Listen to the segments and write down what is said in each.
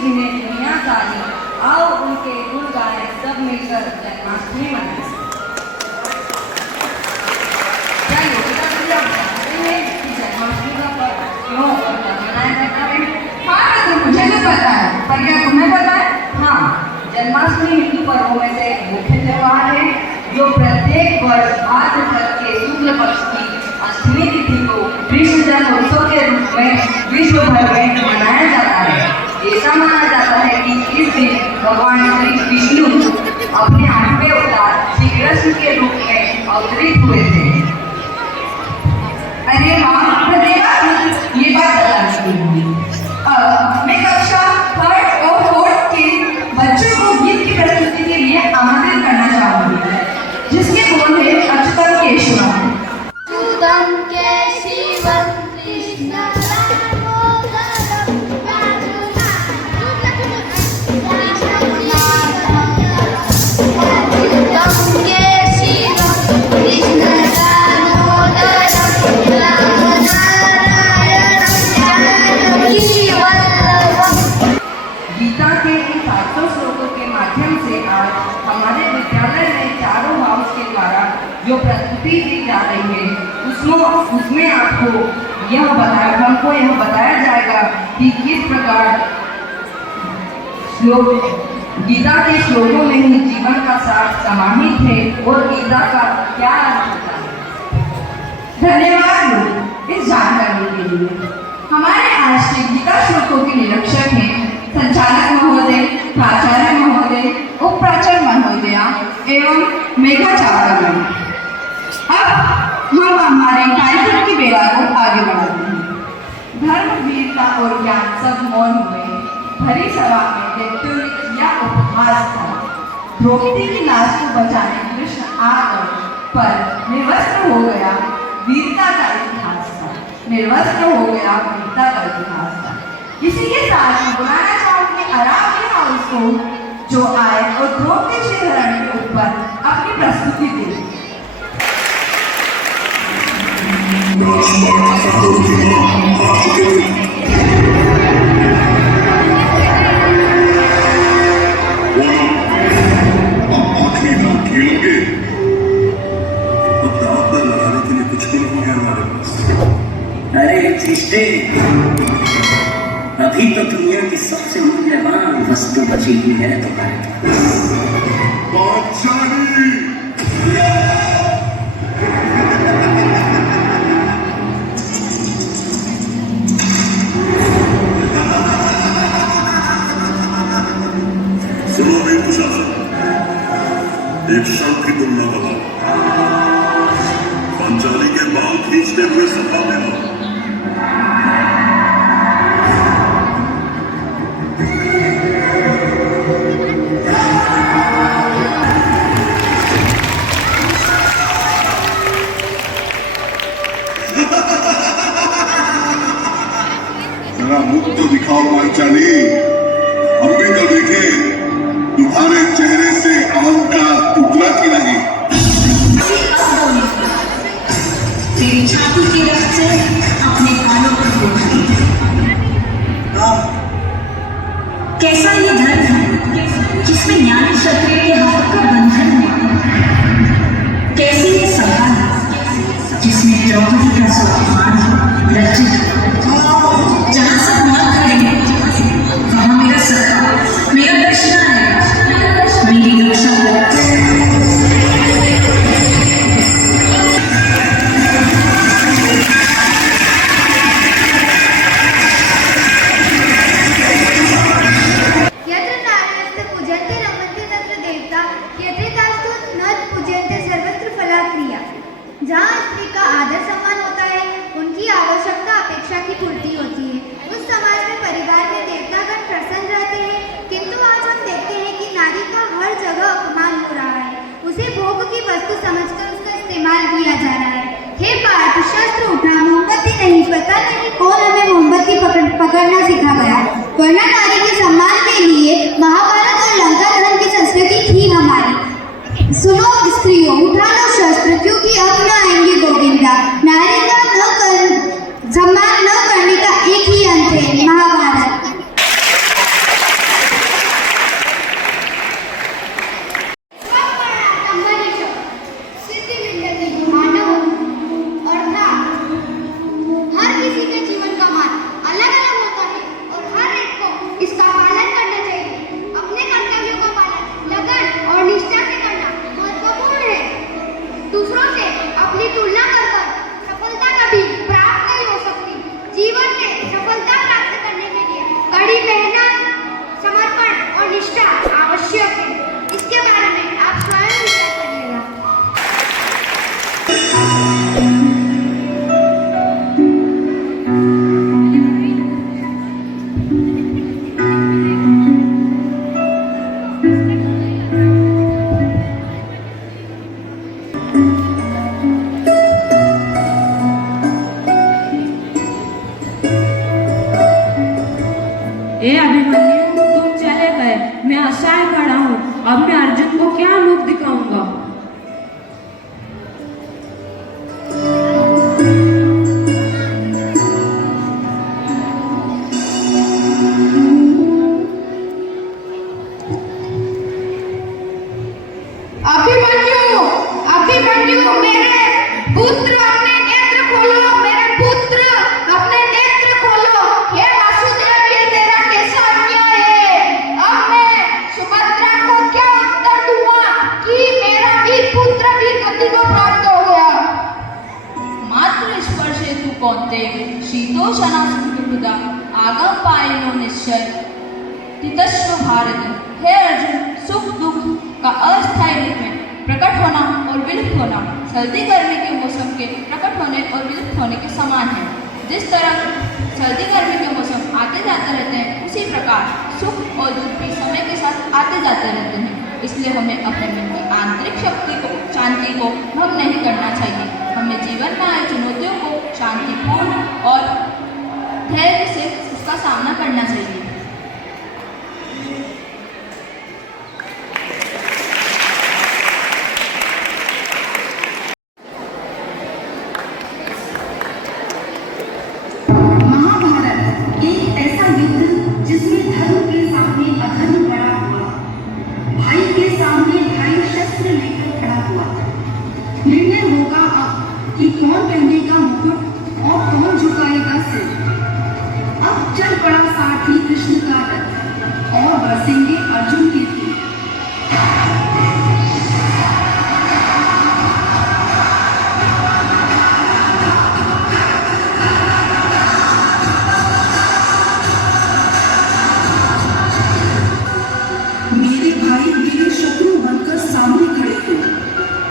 जिन्हें दुनिया सारी, आओ उनके गुण गाएं सब मिलकर जन्माष्टमी मनाएं। क्या योगिता जी आप जानते हैं कि जन्माष्टमी का पर्व क्यों और कब मनाया जाता है? हाँ तो मुझे तो पता है, पर क्या तुम्हें पता है? हाँ, जन्माष्टमी हिंदू पर्वों में से एक मुख्य त्योहार है जो प्रत्येक वर्ष भाद्र तक के शुक्ल पक्ष की अष्टमी तिथि को कृष्ण जन्मोत्सव के रूप में विश्व भर में मनाया जाता है। ऐसा माना जाता है कि इस दिन भगवान श्री विष्णु अपने 8वें अवतार श्री कृष्ण के रूप में अवतरित हुए थे। अरे वाह, धन्यवाद, ये बात बताने के लिए। मैं कक्षा 3rd और 4th के बच्चों को गीत की प्रस्तुति के लिए आमंत्रित करना चाहूंगी, जिसके बोल है अच्युतम केशवम। अच्युतम केशवम कृष्ण गीता के इन 700 श्लोकों के माध्यम से आज हमारे विद्यालय में चारों हाउस के द्वारा जो प्रस्तुति दी जा रही है उसमें हमको यह बताया जाएगा कि किस प्रकार गीता के श्लोकों में ही जीवन का सार समाहित है और गीता का क्या अर्थ होता है। धन्यवाद इस जानकारी के लिए। हमारे आज के गीता श्लोकों के निरीक्षक हैं संचालक महोदय, प्राचार्य महोदय, उप प्राचार्य महोदया एवं मेघा चावला मैम। अब हम हमारे कार्यक्रम की बेला को आगे बढ़ाते हैं। धर्म, वीरता और ज्ञान सब मौन हुए। भरी सभा में व्यक्तियों ने किया उपहास था। द्रौपदी की लाश को बचाने कृष्ण आ गए, पर निर्वस्त्र हो गया वीरता का इतिहास था। निर्वस्त्र हो गया वीरता का इतिहास था। इसीलिए साथ में बुलाना चाहूंगी अरावली हाउस को, जो आए और द्रौपदी श्रीधरण के ऊपर अपनी प्रस्तुति दे। अरे चिष्टे, अभी तो दुनिया की सबसे मूल्यवान वस्तु बची हुई है तुम्हारे पास। सुनो मेरे प्रशासन, एक शर्त की तुम न दबाओ। पांचाली के बाल खींचते हुए सभा में आओ। जरा मुख तो दिखाओ पांचाली, हम भी तो देखें तुम्हारे चेहरे से अहंकार टुकड़ा की नहीं। तेरी छाती के रक्त से अपने कानों पर बोलती है। कैसा ये धर्म है जिसमें ज्ञानी क्षत्रिय के हाथ का बंधन है? कैसी ये सभा है जिसमें द्रौपदी का स्वाभिमान लज्जित, जहाँ सब मत करेंगे वहाँ मेरा सत्ता, मेरा दर्शन है, मेरी रक्षा जहाँ स्त्री का आदर सम्मान होता है, उनकी आवश्यकता अपेक्षा की पूर्ति होती है। उस समाज में परिवार में देवतागण प्रसन्न रहते हैं, किंतु आज हम देखते हैं कि नारी का हर जगह अपमान हो रहा है। उसे भोग की वस्तु समझकर उसका इस्तेमाल किया जा रहा है। हे पार्थ, शस्त्र उठा, मोमबत्ती नहीं। पता नहीं कौन हमें मोमबत्ती पकड़ना सिखा गया, वरना नारी के सम्मान के लिए महाभारत और लंका दहन की संस्कृति थी हमारी। सुनो स्त्रियों, उठा लो शस्त्र, क्योंकि अब न आएंगे गोविंदा। नारी का सम्मान न करने का एक ही अंत है, महाभारत। मैं असहाय खड़ा हूँ। अब मैं अर्जुन को क्या मुख दिखाऊंगा? अभिमन्यु, अभिमन्यु, मेरे पुत्र अपने नेत्र खोलो, मेरे पुत्र अपने नेत्र खोलो। हे वासुदेव, ये तेरा कैसा अन्याय है? अब मैं सुभद्रा को क्या उत्तर दूंगा कि मेरा वीर पुत्र भी गति को प्राप्त हो गया? मात्र स्पर्श हेतु कौन्तेय शीतोषणा सुखदा आगम पायनो निश्चय तितस्व भारत। हे अर्जुन, सुख दुख का अस्थायी रूप में प्रकट होना और विलुप्त होना सर्दी गर्मी के मौसम के प्रकट होने और विलुप्त होने के समान है। जिस तरह सर्दी गर्मी के मौसम आते जाते रहते हैं, उसी प्रकार सुख और दुख भी समय के साथ आते जाते रहते हैं। इसलिए हमें अपने मन की आंतरिक शक्ति को, शांति को भंग नहीं करना चाहिए। हमें जीवन में आए चुनौतियों को शांतिपूर्ण और धैर्य से उसका सामना करना चाहिए। महाभारत एक ऐसा युद्ध जिसमें धर्म के सामने अधर्म खड़ा हुआ, भाई के सामने भाई शस्त्र लेकर खड़ा हुआ। निर्णय होगा अब कि कौन पहनेगा मुकुट और कौन झुकाएगा सिर। अब चल पड़ा सारथी कृष्ण का रथ और बरसेंगे अर्जुन के तीर। मेरे भाई मेरे शत्रु बनकर सामने खड़े थे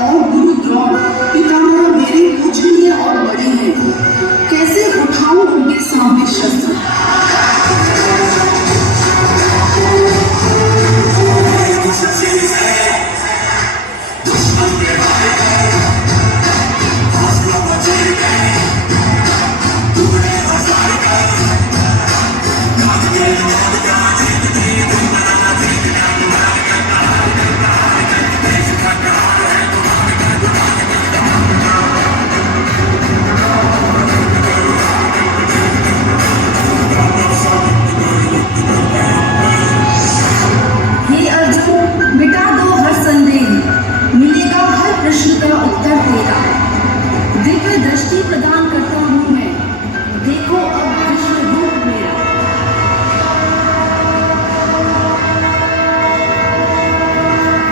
और गुरु द्रोण पितामह मेरे पूजनीय और बड़े हैं। कैसे उठाऊं उनके सामने शस्त्र? हे अर्जुन, मिटा दो हर संदेह, मिलेगा हर प्रश्न का उत्तर तेरा। दिव्य दृष्टि प्रदान करता हूँ मैं, देखो अब विश्व रूप मेरा।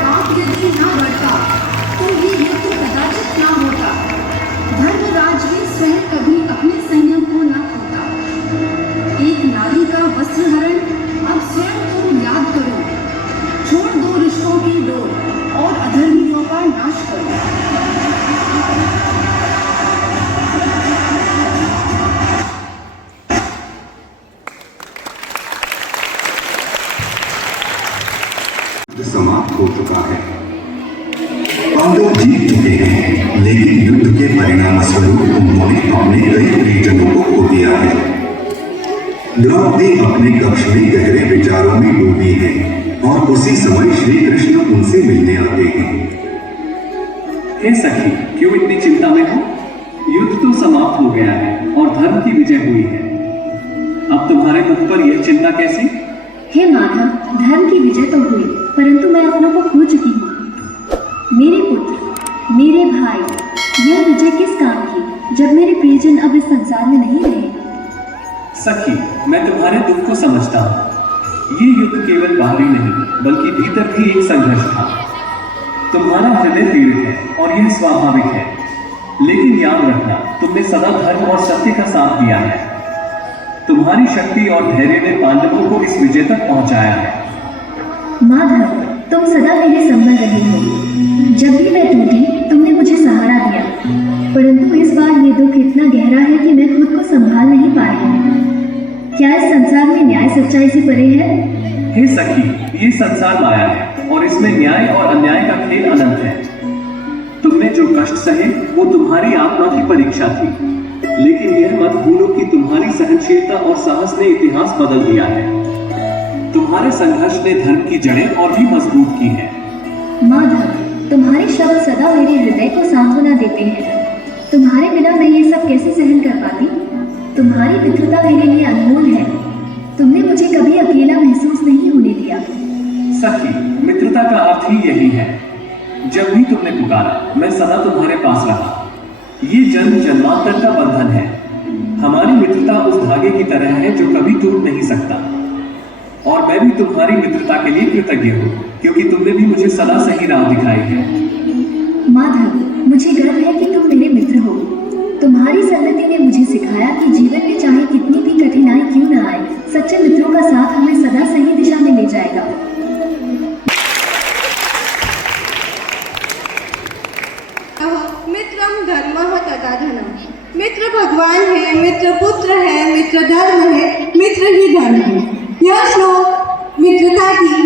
पाप यदि न बढ़ता तो ये युद्ध कदाचित न होता। धर्मराज भी स्वयं कभी अपने संयम को न खोता। एक नारी का वस्त्रहरण अब स्वयं तुम याद करो। छोड़ दो रिश्तों की डोर और अधर्मियों का नाश करो। समाप्त हो चुका है। पांडव जीत चुके हैं, लेकिन युद्ध के परिणाम स्वरूप उन्होंने अपने कई प्रियजनों को खो दिया है। द्रौपदी अपने कक्ष में गहरे विचारों में डूबी है और उसी समय श्री कृष्ण उनसे मिलने आते हैं। हे सखी, क्यों इतनी चिंता में हो? युद्ध तो समाप्त हो गया है और धर्म की विजय हुई है। अब तुम्हारे दुख पर यह चिंता कैसी? हे माधव, धर्म की विजय तो हुई, परंतु मैं अपनों को खो चुकी हूँ। मेरे पुत्र, मेरे भाई, यह विजय किस काम की जब मेरे प्रियजन अब इस संसार में नहीं रहे? सखी, मैं तुम्हारे दुख को समझता हूँ। ये युद्ध केवल बाहरी नहीं, बल्कि भीतर भी एक संघर्ष था। तुम्हारा हृदय पीड़ित है और यह स्वाभाविक है, लेकिन याद रखना, तुमने सदा धर्म और सत्य का साथ दिया है। तुम्हारी शक्ति और धैर्य ने पांडवों को इस विजय तक पहुंचाया है। माधव, तुम सदा मेरे संबंध रहे हो। जब भी मैं टूटी, तुमने मुझे सहारा दिया, परंतु इस बार ये दुख इतना गहरा है कि मैं खुद को संभाल नहीं पा रही हूँ। क्या इस संसार में न्याय सच्चाई से परे है? हे सखी, ये संसार माया है और इसमें न्याय और अन्याय का खेल अनंत है। तुमने जो कष्ट सहे वो तुम्हारी आत्मा की परीक्षा थी, लेकिन यह मत भूलो कि तुम्हारी सहनशीलता और साहस ने इतिहास बदल दिया है। तुम्हारे तुम्हारे संघर्ष ने धर्म की जड़ें और भी मजबूत की हैं। माधव, तुम्हारे शब्द सदा मेरे हृदय को सांत्वना देते हैं। तुम्हारे बिना मैं ये सब कैसे सहन कर पाती? तुम्हारी मित्रता मेरे लिए अनमोल है। तुमने मुझे कभी अकेला महसूस नहीं होने दिया। सखी, मित्रता का अर्थ ही यही है। जब भी तुमने पुकारा, मैं सदा तुम्हारे पास रहा। ये जन्म जन्मांतर का बंधन है। हमारी मित्रता उस धागे की तरह है जो कभी टूट नहीं सकता। और मैं भी तुम्हारी मित्रता के लिए कृतज्ञ हूँ, क्योंकि तुमने भी मुझे सदा सही राह दिखाई है। माधव, मुझे गर्व है कि तुम मेरे मित्र हो। तुम्हारी संगति ने मुझे सिखाया कि जीवन में चाहे कितनी भी कठिनाई क्यों न आए, सच्चे मित्रों का साथ हमें सदा सही दिशा में ले जाएगा। मित्रम धर्मः तथा धनम। मित्र भगवान है, मित्र पुत्र है, मित्र धर्म है, मित्र ही धर्म है। यह श्लोक मित्रता की